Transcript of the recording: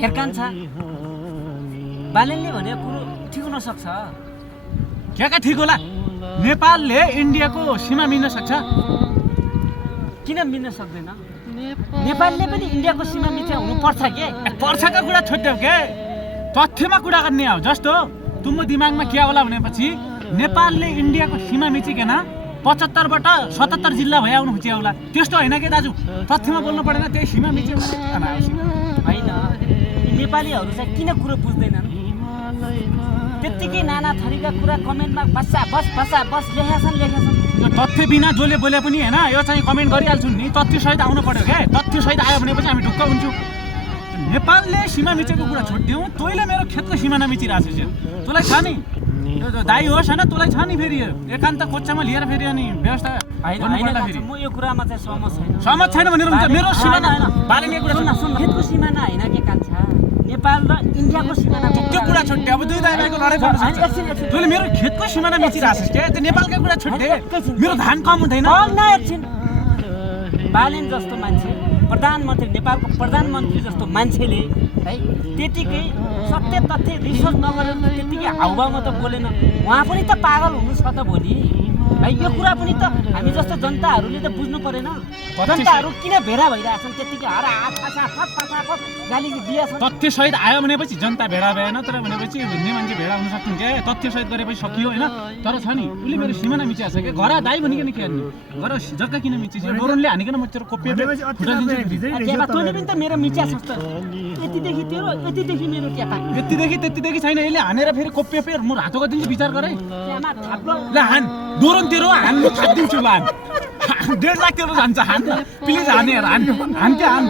हेरकान्छ बालेनले भनेको कुरो ठिक हुन सक्छ क्या ठिक होला नेपालले इन्डियाको सीमा मिल्न सक्छ किन मिल्न सक्दैन नेपालले पनि इन्डियाको सीमा मिल्छ हुनुपर्छ के पर्छका कुरा छोड्देऊ के तथ्यमा कुरा गर्ने हो जस्तो तुम्रो दिमागमा के होला भनेपछि नेपालले इन्डियाको सीमा मिचिकन 75 बाट 77 जिल्ला भए आउनु खोज्या होला त्यस्तो होइन के दाजु तथ्यमा बोल्नु पर्दैन त्यही सीमा मिच्यो होइन नेपालीहरू चाहिँ किन कुरो बुझ्दैनन् त्यतिकै नाना थरीका कुरा कमेन्टमा बस लेखेछन् यो तथ्य बिना जसले बोले पनि हैन यो चाहिँ कमेन्ट गरिहाल्छु नि तथ्य सहित आउनु पर्यो के तथ्य सहित आयो भनेपछि हामी ढुक्क हुन्छौँ नेपालले सीमा मिचेको कुरा छोड्दियौ तैँले मेरो खेतको सीमा नमिचिरहेको छ तँलाई छ नि दाइ होस् हैन तँलाई छ नि फेरि एकान्त कोच्चामा लिएर फेरि अनि व्यवस्था म यो कुरामा चाहिँ सहमत छैन भनेर हुन्छ मेरो सीमा बालेने कुरा सुन खेतको सिमाना होइन के कान्छ नेपाल र इन्डियाको सिमाना त्यो कुरा छोड्दे अब दुई दाइभाइको लडाइँ पर्न सक्छ तैँले मेरो खेतको सिमाना मिचिरहेको छ के नेपालकै कुरा छोड्दे मेरो धान कम हुँदैन एकछिन बालेन जस्तो मान्छे प्रधानमन्त्री नेपालको प्रधानमन्त्री जस्तो मान्छेले है त्यतिकै सत्य तथ्य रिसर्च नगरेर त्यतिकै हाउभाउमा त बोलेन उहाँ पनि त पागल हुनु छ त भोलि है यो कुरा पनि त हामी जस्तो जनताहरूले त बुझ्नु परेन जनताहरू किन भेडा भइरहेछन् त्यतिकै गाली दिएछन् तथ्य सहित आयो भनेपछि जनता भेडा भएन तर भनेपछि भन्ने मान्छे भेडा हुन सक्छन् के तथ्य सहित गरेपछि सकियो होइन तर छ नि उसले मेरो सिमाना मिचिया छ के घर दाइ भनिकन के हान्ने घर जग्गा किन मिचिन्छ डोरनले हानिकन म तेरो कोपिया तैँले पनि त मेरो मिचिया छ यतिदेखि तेरो यतिदेखि मेरो क्या त्यतिदेखि छैन यसले हानेर फेरि कोपिया फेरि म हातो गरिदिन्छु विचार गरे ल हान डोरन तेरो हान म थापिदिन्छु ल हान 1.5 लाख तेरो जान्छ हान प्लिज हान के हान